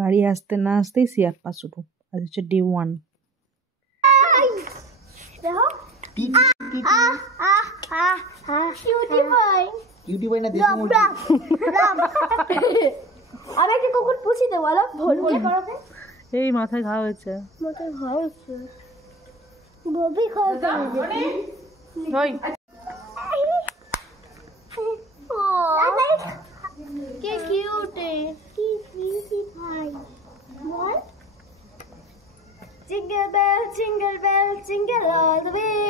বাড়ি আসতে না আসতেই সিয়াপ্পা শুরু। আজ হচ্ছে ডে 1। এই মাথায় ঘা হয়েছে। Jingle bell, jingle bell, jingle all the way.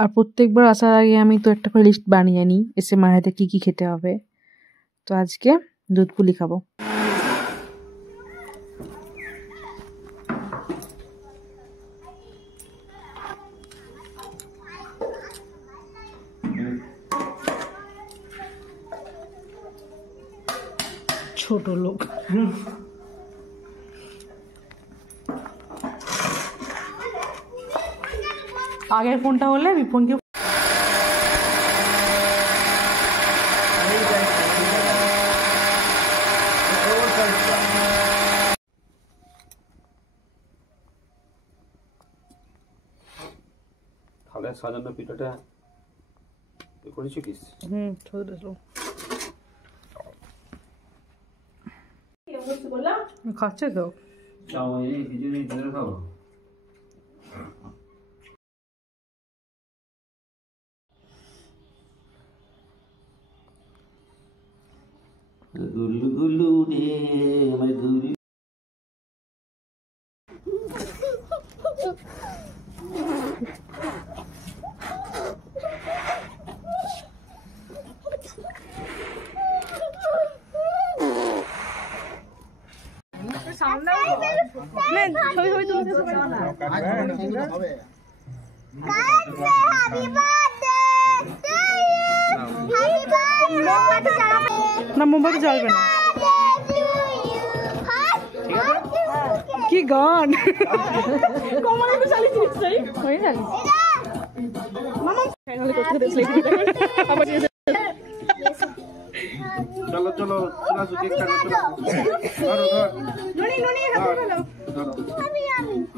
আর প্রত্যেকবার আসার আগে আমি তো একটা করে লিস্ট বানিয়ে নিই এসে মায়ের হাতে কী কী খেতে হবে। তো আজকে দুধ পুলি খাবো। ছোট লোক। আগের ফোনটা হলে বিপনকে থালায় সাজানো পিঠাটা করেছি কি? খাচ্ছে তো খাবো। গুলু গুলু রে আমার গুলু। না মোমবাতি জ্বলবে না। কি গান চলো চলো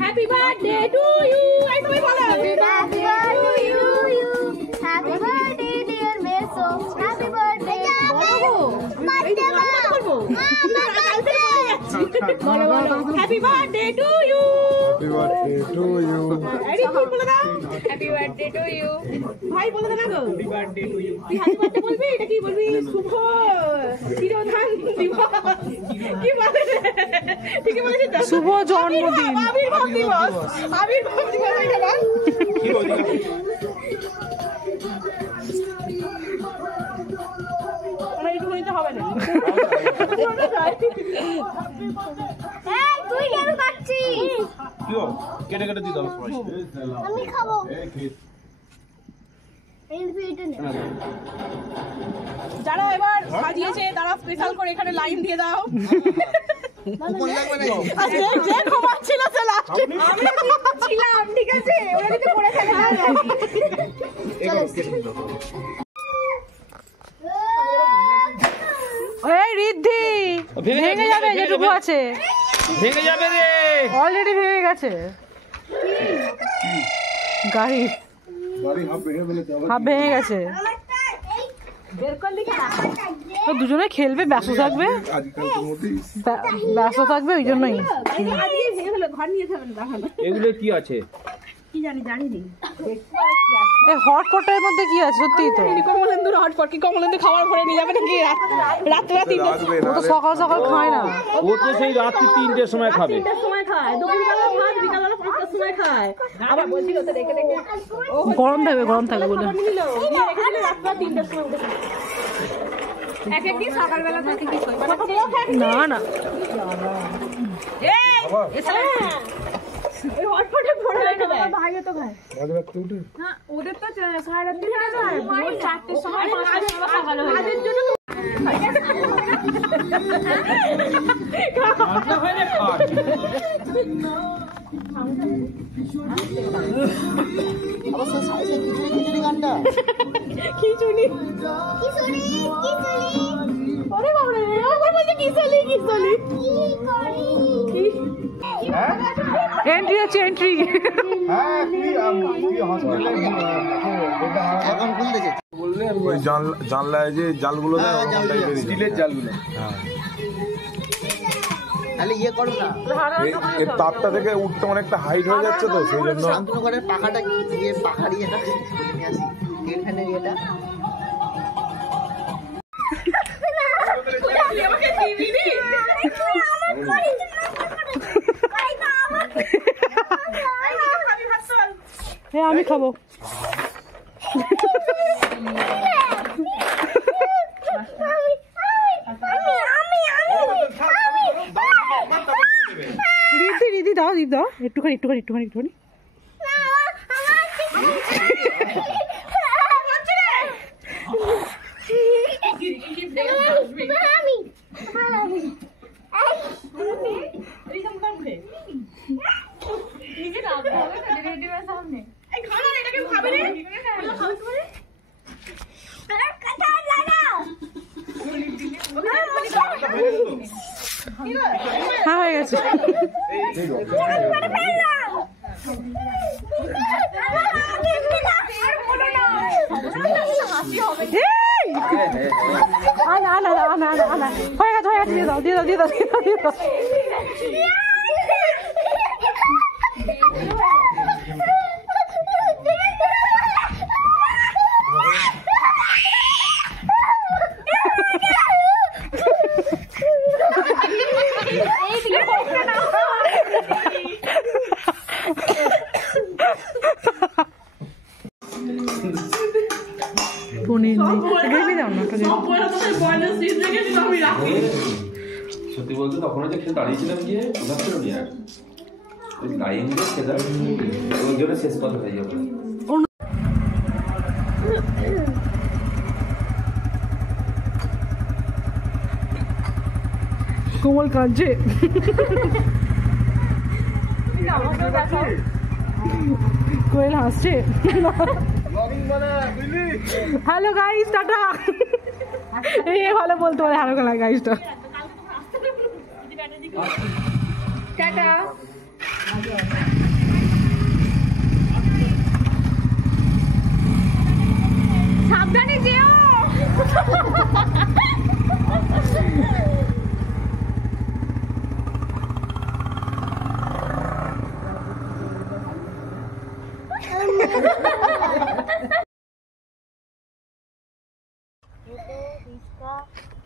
Happy birthday to you. Happy birthday to you. Happy birthday dear Meso. Happy birthday. Happy birthday to you. Happy birthday to you. Happy birthday to you. ভাই বলে দে না গো। Happy birthday to you. তুই হ্যাপি বার্থডে বলবি? এটা কি বলবি? শুভ চিরধান দিবস। কি বলে? ঠিক বলেছিস তো? শুভ জন্মদিন। আবির্ভাব দিবস। আবির্ভাব দিবস এটা না? কি বলবি? আমরা একটু হইতে হবে না। এই তুই কেন কাটছিস? কি হল? কেটে কেটে দিই দাও সবাই। আমি খাবো। যারা এবার সাজিয়েছে তারা স্পেশাল করে এখানে লাইন দিয়ে দাও। যে ঘুমাচ্ছিল সে লাস্টে আমি ছিলাম, ঠিক আছে? ওরা কিন্তু করে ফেলে না। এই রিদ্ধি ভেঙে যাবে, যেটুকু আছে ভেঙে যাবে রে। অলরেডি ভেঙে গেছে। গাড়ি হাফ ভেঙে গেছে। দুজনে খেলবে, ব্যস্ত থাকবে, ব্যস্ত থাকবে ওই জন্যই। এগুলো কি আছে? কি জানি জানিনি। এই হটপটের মধ্যে কি আছে? সত্যি তো কমলেন্দুর হটপট কি কমলেন্দু খাবার ভরে নিয়ে যাবে নাকি রাত্রে? ও তো সকাল সকাল খায় না। ও তো সেই রাত্রি 3টের সময় খাবে। 3টের সময় খায়, দুপুরবেলা ভাত, বিকালবেলা 5টার সময় খায়। আবার বলছিল তো দেখে দেখে গরম থাকবে বলে নিল নিয়ে রেখে দিলে রাত্রে 3টের সময় উঠে এক একদিন সকালবেলা থেকে কি না না এই হটপটে ভরে রেখে দেয়। ভাইও তো খায়। না ওদের তো 3:30 থেকে যায়, ভোর 4টের সময় 5টার সময় সকাল হয়ে যায়। জন্য খিচুড়ি ওরে বাবা রে ওরে বলছে কিসলি এন্ট্রি আছে এন্ট্রি। ওই জানলায় যে জালগুলো দেয় স্টিলের জালগুলো, তাহলে ইয়ে করো না, এর তারটা থেকে উঠতে অনেকটা হাইট হয়ে যাচ্ছে তো সেই জন্য শান্তনগরের পাখাটা দিয়ে পাখার ইয়েটা নিয়ে আসি, গেট ফ্যানের ইয়েটা। হ্যাঁ আমি খাবো। রিদি দাও দীপ দাও একটুখানি। হ্যাঁ হয়ে গেছে। দিয়ে দাও। সত্যি বলতে তখন দাঁড়িয়েছিলাম গিয়ে কোথা ছিল নি আর লাইন দিয়ে খেতাম, ওই জন্য শেষ কথা হয়ে যাবে। কোমল কাঁদছে, কোয়েল হাসছে। Hello guys tata. এই ভালো বলতে পারে হ্যালো গাইসটা। টাটা। সাবধানে যেও।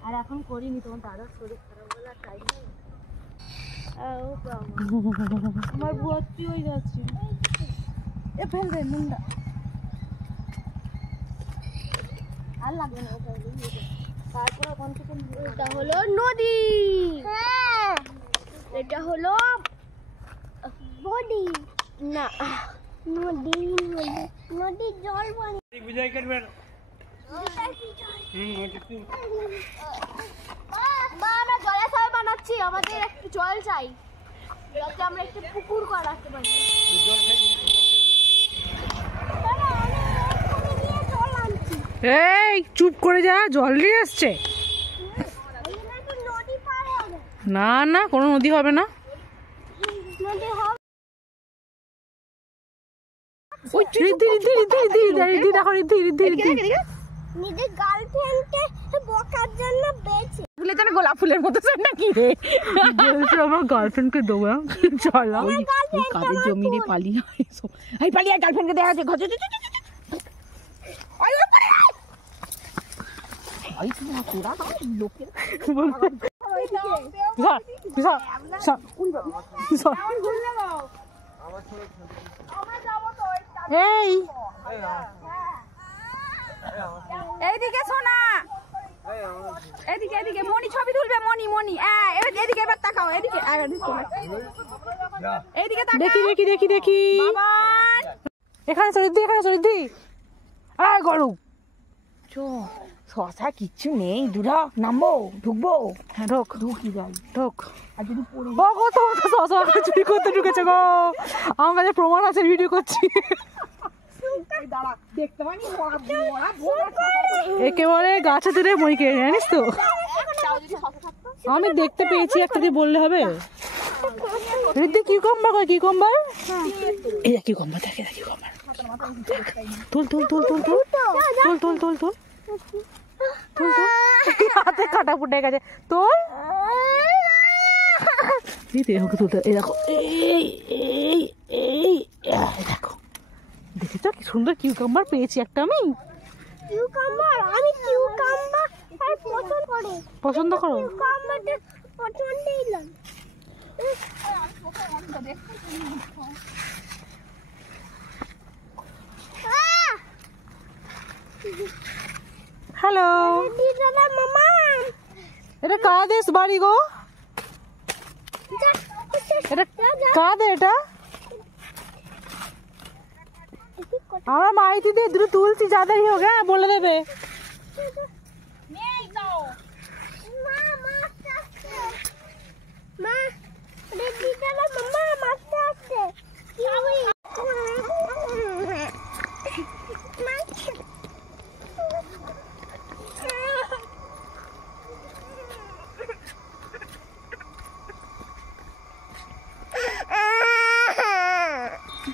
আর এখন করিনি, তোমার দাদার শরীর খারাপ বলে টাইম নেই। আমার ভর্তি হয়ে যাচ্ছে, এ ফেলবে নুনটা আর লাগবে না। তারপর ওখান থেকে এটা হলো নদী, এটা হলো বডি না নদীর জল মানে বুঝাই করবে। আমরা জলাশয় বানাচ্ছি, আমাদের একটু জল চাই যাতে আমরা একটু পুকুর করাতে পারি। এই চুপ করে যা, জল নিয়ে আসছে। না না কোনো নদী হবে না। নিজের গার্লফ্রেন্ডকে বকার জন্য বেঁচে ফুলে যেন গোলাপ ফুলের মতো নাকি বলছে আমার গার্লফ্রেন্ডকে দেবো। চলো কাদের জমিনে পালিয়ে পালিয়ে গার্লফ্রেন্ডকে দেখা যাচ্ছে ঘর। এই এইদিকে শোনা, এদিকে এদিকে মনি ছবি তুলবে, মনি এদিকে এবার তাকাও, এদিকে এইদিকে দেখি এখানে সরিদ্দি আয় গরু শশা কিচ্ছু নেই, দূরা নামবো, ঢুকবো। হ্যাঁ ঢোক ঢুকি যাই ঢোক। আর যদি পড়ে ও কত শশা চুরি করতে ঢুকেছে গো, আমার কাছে প্রমাণ আছে, ভিডিও করছি। একেবারে গাছে ধরে মই কেড়ে জানিস তো। আমি দেখতে পেয়েছি, একটা দিয়ে বললে হবে? রিদ্ধি কিউকাম্বার কই, কিউকাম্বার এই দেখ, কিউকাম্বার দেখে, দেখ কিউকাম্বার। তুল তুল তুল তুল তুল তুল তুল তুল তুল তুল তুল, হাতে কাটা ফুটে গেছে, তোল। এই দেখো তুলতে, এই দেখো, এই এই এই দেখো, দেখেছো কি সুন্দর কিউকাম্বার পেয়েছি একটা আমি। কিউকাম্বার, আমি কিউকাম্বার পছন্দ করি। পছন্দ করো? কিউকাম্বারটা পছন্দই না। হ্যালো, দিদা মামা, এটা কাদের বাড়ি গো? এটা কাদের? এটা আমার মাইতি দিয়ে দুটো তুলছি, যাদেরই হোক, হ্যাঁ বলে দেবে।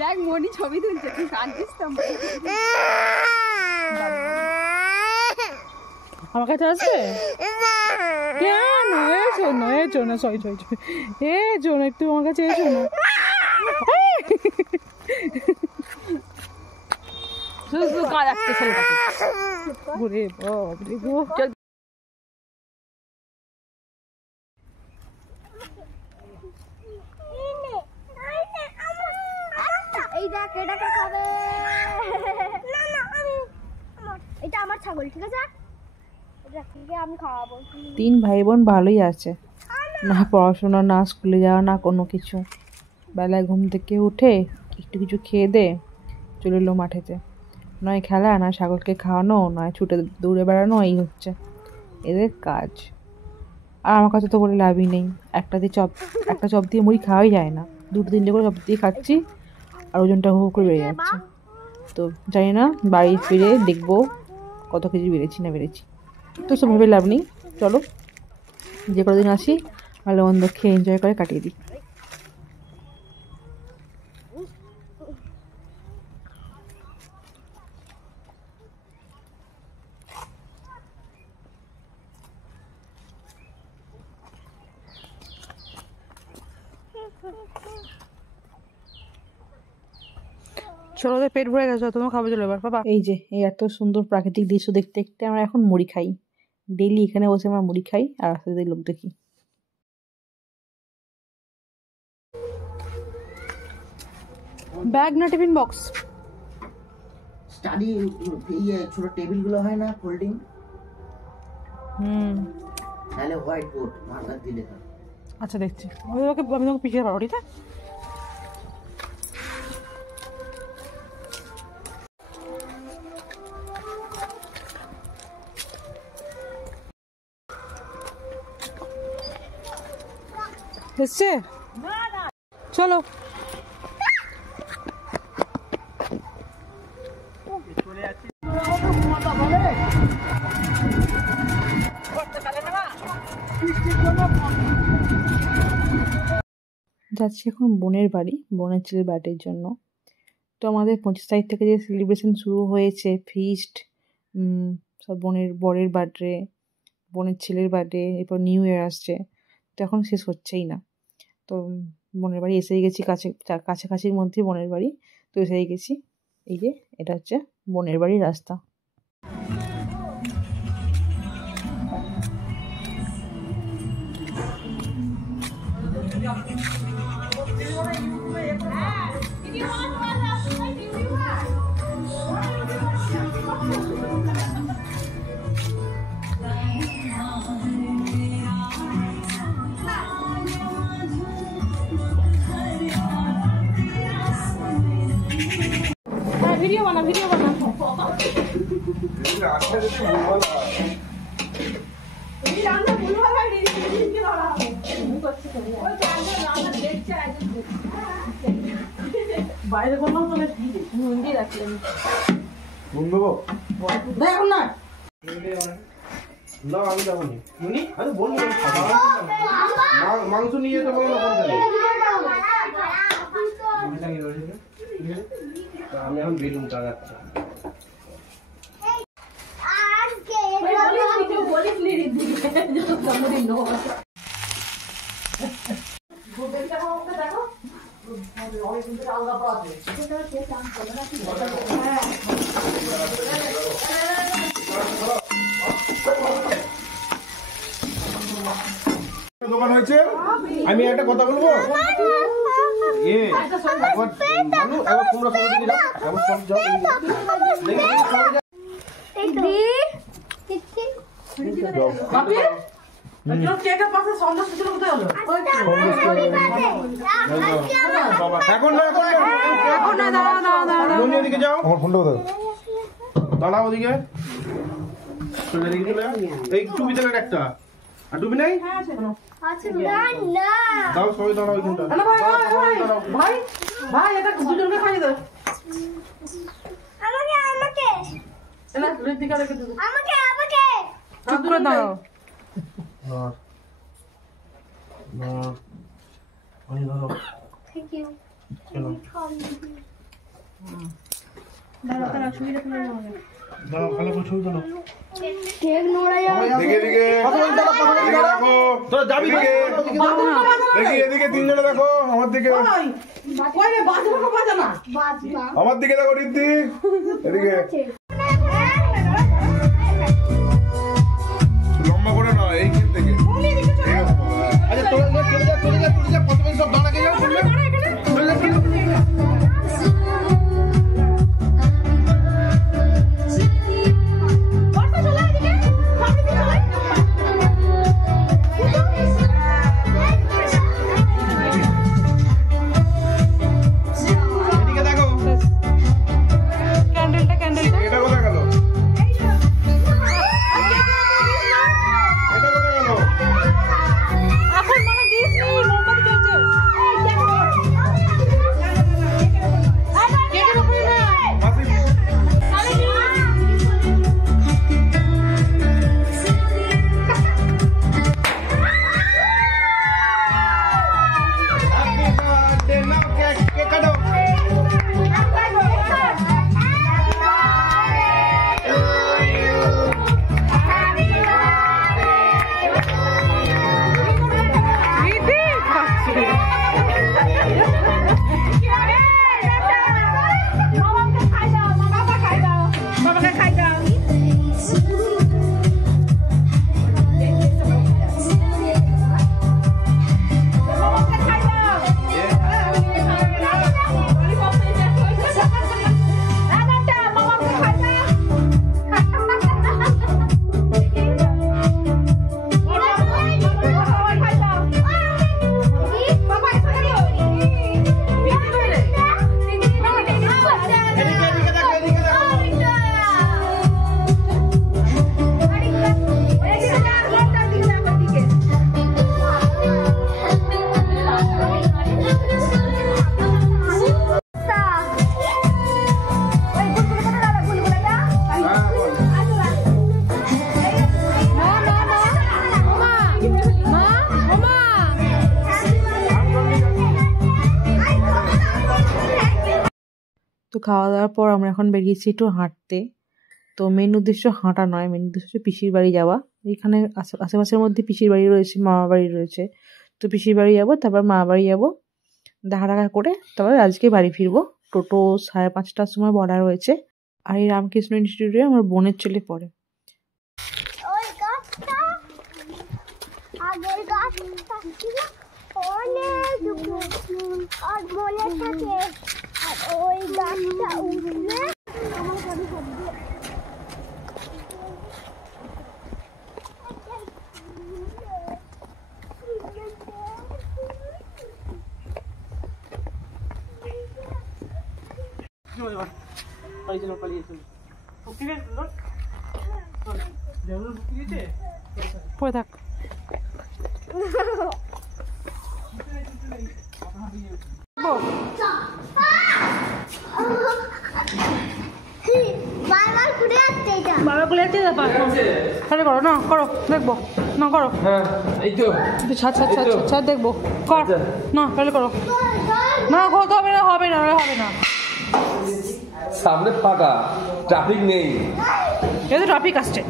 দেখ মনি ছবি তুলছে, তুই কাঁদছিস তো। আমার কাছে আসবে কেন? এসো না, এসো না, সরি সরি সরি, এসো না, একটু আমার কাছে এসো না। শুধু শুধু কাঁদাচ্ছে ছেলেটাকে। ওরে বাপরে গো। এই দেখ, এটাকে খাবে না। না, আমি এটা আমার ছাগল, ঠিক আছে? এটাকে আমি খাওয়াবো। 3 ভাই বোন ভালোই আছে, না পড়াশোনা, না স্কুলে যাওয়া, না কোনো কিছু। বেলায় ঘুম থেকে উঠে একটু কিছু খেয়ে দে চলে এলো মাঠেতে, নয় খেলা, না ছাগলকে খাওয়ানো, নয় ছুটে দৌড়ে বেড়ানো, এই হচ্ছে এদের কাজ। আর আমার কাছে তো বলে লাভই নেই, একটা চপ দিয়ে মুড়ি খাওয়াই যায় না, 2-3টে করে চপ দিয়ে খাচ্ছি, আর ওজনটা হু করে বেড়ে যাচ্ছে। তো জানি না, বাড়ি ফিরে দেখবো কত কেজি বেড়েছি না বেড়েছি। তো সব ভেবে লাভ নেই, চলো যে কদিন আসি ভালো মন্দ খেয়ে এনজয় করে কাটিয়ে দিই। চলো, ওদের পেট ভরে গেছে, তোমার খাবে চলো এবার বাবা। এই যে এই এত সুন্দর প্রাকৃতিক দৃশ্য দেখতে দেখতে আমরা এখন মুড়ি খাই। ডেইলি এখানে বসে আমরা মুড়ি খাই আর রাস্তাতে লোক দেখি। ব্যাগ না টিফিন বক্স? স্টাডি ছোট টেবিলগুলো হয় না ফোল্ডিং, নাহলে হোয়াইট বোর্ড মার্কার দিয়ে লেখা। আচ্ছা দেখছি, আমি তোমাকে পিছিয়ে পারবো, ঠিক আছে? এসছে, চলো। যাচ্ছি এখন বোনের বাড়ি, বোনের ছেলের বার্থডের জন্য। তো আমাদের 25 তারিখ থেকে যে সেলিব্রেশন শুরু হয়েছে, ফিস্ট, সব বরের বার্থডে, বোনের ছেলের বার্থডে, এরপর নিউ ইয়ার আসছে, তো এখন শেষ হচ্ছেই না। তো বোনের বাড়ি এসেই গেছি, কাছাকাছির মধ্যে বোনের বাড়ি, তো এসেই গেছি। এই যে এটা হচ্ছে বোনের বাড়ির রাস্তা। ভিডিও বানা বাইরে কোনো চলে নুন দিয়ে রাখলেন নুন দেবো দেখো না না আমি যাবো নি নুনি আরে বলবো মাংস নিয়ে যেতে বলো না আমি এখন বেলুন টাঙাচ্ছি বলিস নি দিদি যত জন্মদিন দেখো দোকান হয়েছে আমি একটা কথা বলবো একবার তোমরা সবাই দিকে যাও একবার সব যাও এখন না এদিকে যাও আমার ফোনটা কোথায় দাঁড়াও ওদিকে এই টুপি দেবেন একটা আর টুপি নেই দাও সবাই দাঁড়াও ওইখানটা ভাই ভাই এটা দুজনকে খাইয়ে দাও আমাকে এলা ঋতিকা রেখে দাও আমাকে চুপ করে দাও থ্যাংক ইউ এদিকে তিনজনে দেখো আমার দিকে আমার দিকে দেখো রিদ্ধি এদিকে লম্বা করে না এইখান থেকে আচ্ছা চলে যা প্রথমে সব দাঁড়াকে যাও চলে যা তো খাওয়া দাওয়ার পর আমরা এখন বেরিয়েছি একটু হাঁটতে। তো মেন উদ্দেশ্য হাঁটা নয়, মেন উদ্দেশ্য হচ্ছে পিসির বাড়ি যাওয়া। এখানে আশেপাশের মধ্যে পিসির বাড়ি রয়েছে, মামা বাড়ি রয়েছে। তো পিসির বাড়ি যাবো, তারপর মামা বাড়ি যাবো, দেখা টাকা করে তারপরে আজকে বাড়ি ফিরবো। টোটো 5:30টার সময় বলা রয়েছে। আর এই রামকৃষ্ণ ইনস্টিটিউটে আমার বোনের ছেলে পড়ে। ওই গাছটা আগের গাছটা ছিল অনেক আর মনে থাকে, আর ওই গাছটা উঠলে আমার বাড়ি হবে। পড়ে থাক। দিয়ে দেবা তাহলে করো না করো দেখবো না করো হ্যাঁ এই তো ছাড় ছাড় ছাড় ছাড় ছাড় দেখবো কর না তাহলে করো না কত হবে না হবে না হবে না সামনে ফাঁকা ট্রাফিক নেই এই তো ট্রাফিক আসছে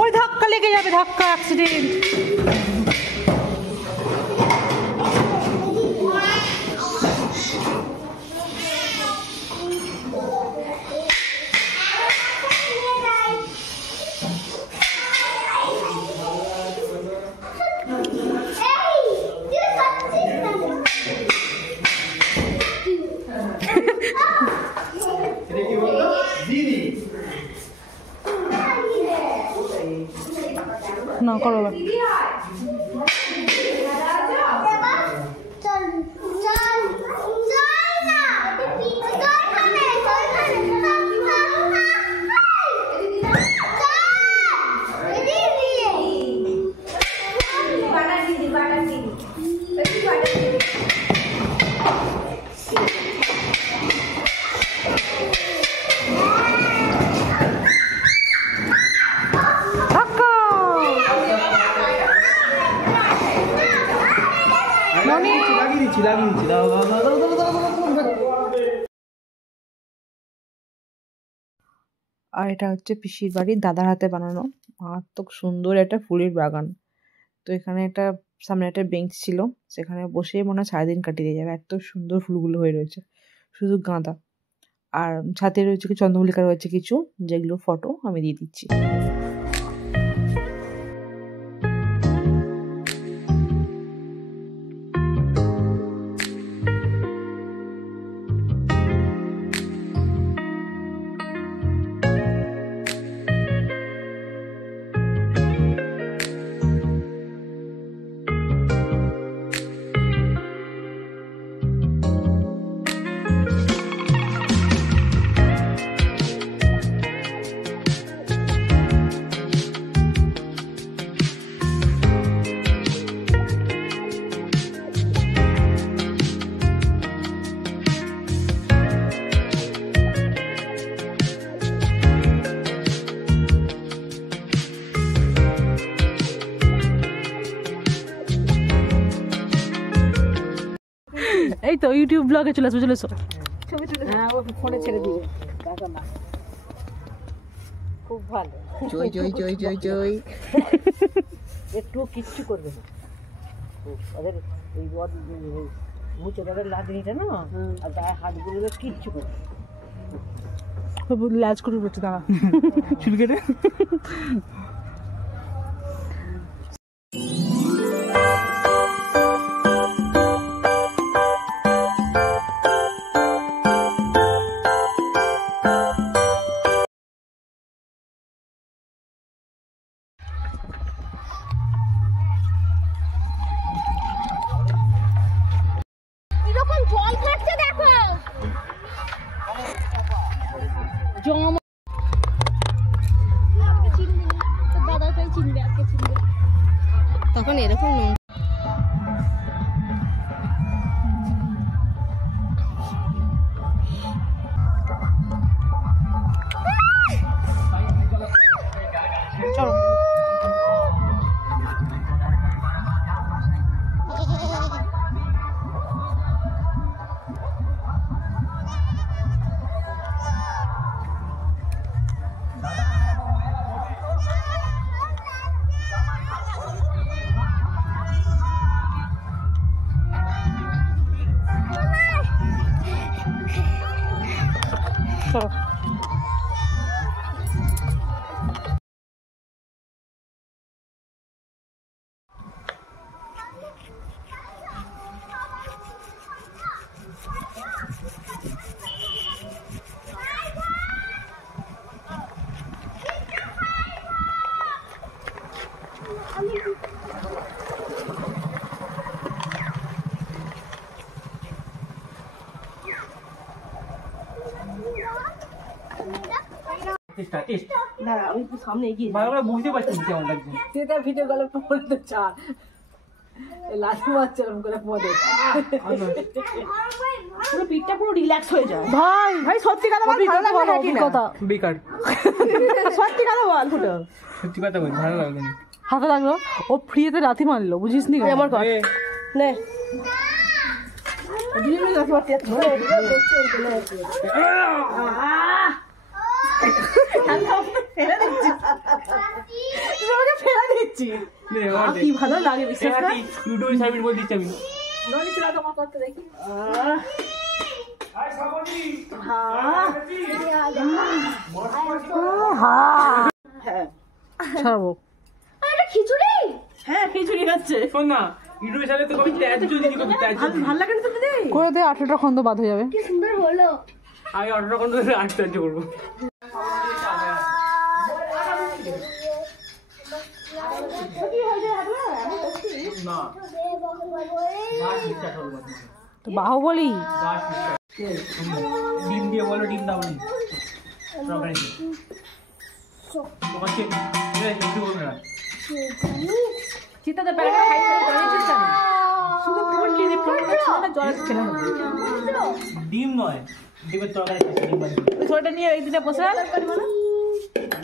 ওই ধাক্কা লেগে যাবে ধাক্কা অ্যাক্সিডেন্ট না করো আর এটা হচ্ছে পিসির বাড়ির দাদার হাতে বানানো মারাত্মক সুন্দর একটা ফুলের বাগান তো এখানে একটা সামনে একটা বেঞ্চ ছিল সেখানে বসে মনে হয় সারাদিন কাটিয়ে দিয়ে যাবে এত সুন্দর ফুলগুলো হয়ে রয়েছে শুধু গাঁদা আর ছাদে রয়েছে কিছু চন্দ্রমল্লিকা রয়েছে কিছু যেগুলো ফটো আমি দিয়ে দিচ্ছি এই তো ইউটিউব ব্লগে চলে আসবে চলে এসো হ্যাঁ ও ফোনে ছেড়ে দিবে দেখো না খুব ভালো জয় জয় জয় জয় জয় একটু কিচ্ছু করবে না ওদের ওই মুচে তাদের লাদনিটা না আর গায়ে হাতগুলো কিচ্ছু করবে লাজ করে বলছে দাঁড়া চুল কেটে তখন এরকম চলো চলো দাঁড়া আমি একটু সামনে এগিয়ে ভালো করে বুঝতে পারছি কেমন লাগছে তুই তার ভিডিও কলে পড়তে চা লাথি মারছে ওরকম করে পদে পুরো পিঠটা পুরো রিল্যাক্স হয়ে যায় ভাই ভাই সত্যি কথা বল ভালো লাগবে নাকি না কথা বেকার সত্যি কথা বল ফুটো সত্যি কথা বল ভালো লাগলো না হাতে লাগলো ও ফ্রিতে লাথি মারলো বুঝিস নি আমার কর নে দুজনে লাথি মারতে যাচ্ছে ফেলে দিচ্ছি কি ভালো লাগে বিশ্বাস কর লুডো সার্ভিস বল দিচ্ছি আমি ননি চলা তোমার করতে দেখি ছাড়বো এটা খিচুড়ি হ্যাঁ খিচুড়ি হচ্ছে শোন না লুডো সার্ভিস তো কবি ত্যাজ যদি কবি ত্যাজ ভালো লাগে না তো দিদি করে দে 18টা খন্দ বাদ হয়ে যাবে কি সুন্দর হলো আমি অর্ডার করতে ধরে 8 ত্যাজ করবো না তো বাহুবলি ডিম দিয়ে বলো ডিম দাও নি তরকারি তোমাকে কিছু বলবে না চিতাতে প্যাকেট খাই জলে দিচ্ছি না শুধু ফুটলি রে ফুটলি না জলে খেলা ডিম নয় ডিমের তরকারি ডিম বাজি ছোটটা নিয়ে এই দিনে বসে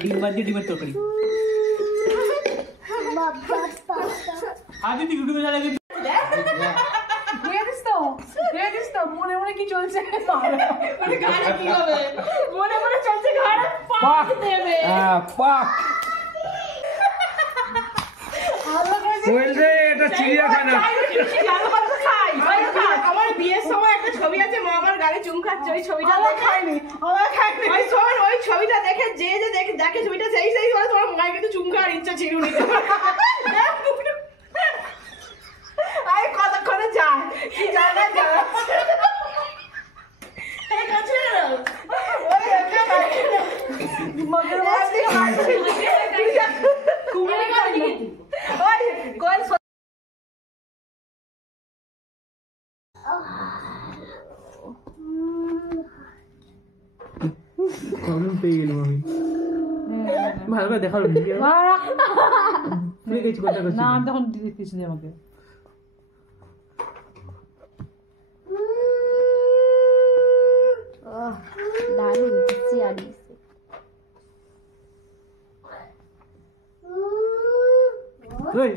ডিম বাজি ডিমের তরকারি আগে তুই লুডো খেলা দিস তো মনে মনে কি চলছে মানে গানে কি হবে মনে মনে চলছে গানে পাক দেবে পাক বলছে এটা চিড়িয়াখানা আমার বিয়ের সময় একটা ছবি আছে মা আমার গালে চুম খাচ্ছে ওই ছবিটা খাইনি ওই ছবিটা দেখে যে দেখে ছবিটা সেই বলে তোমার মায়ের কিন্তু চুম খাওয়ার ইচ্ছা ছিল আরে কতক্ষণে যায় কি জায়গা যায় প্রবলেম পেয়ে গেলাম আমি ভালো করে দেখালো ভুলে গেছি কথা করছি না আমি তখন দিচ্ছি না আমাকে দারুণ চিয়ারি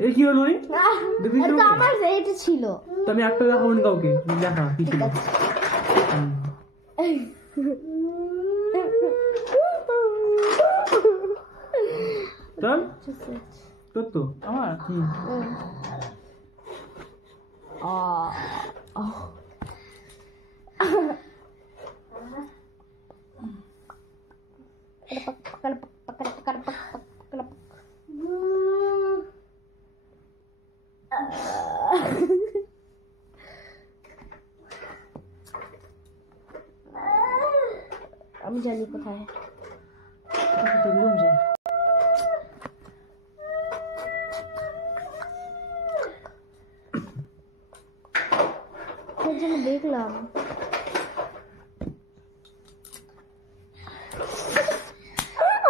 এই কি হলো রে দেখি এটা আমার এটা ছিল তো আমি একটা দেখাবো না কাউকে দেখা কি ছিল চল তোর তো আমার আমি জানি কোথায় দেখলাম যে দেখলাম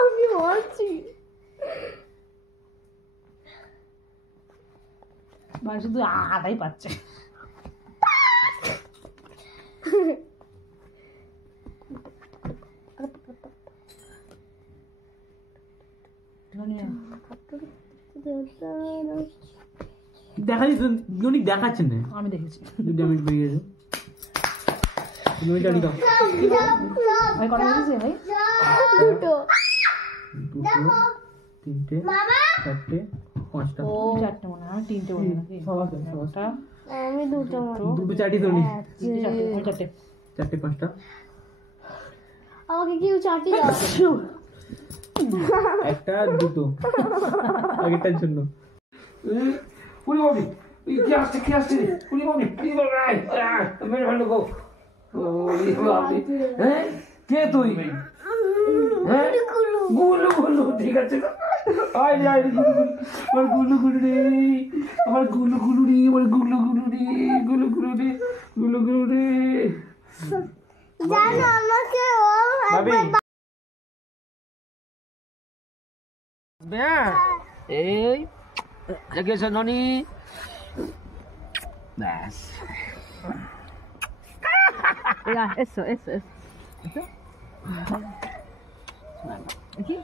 আমি বলছি মানে শুধু আটাই পাচ্ছে দেখালি উনি দেখাচ্ছেন না আমি দেখেছি 2 মিনিট বেরিয়ে গেছে তুমি জানি দাও ভাই কটা দেখেছি ভাই দুটো 2 3টে 4টে 5টা ও 4টে মনে হয় 3টে মনে হয় নাকি একটা আমি দুটো দুটো চারটি তো নি 4টে 4টে 5টা আমাকে কেউ চাটি দাও একটা দুটো আগেরটার জন্য পুরি বাবি কি আসছে পুরি বাবি প্লিজ রাই মেরে ভালো গো ওরে বাবি হ্যাঁ কে তুই হ্যাঁ গুলু গুলু ঠিক আছে আয় রে আমার গুলু গুলু রে আমার গুলু গুলু রে আমার গুলু গুলু রে গুলু গুলু রে গুলু গুলু রে জানো আমাকে ও বাবি এই দেখেছো ননি ব্যাস এসো এসো এসো দেখি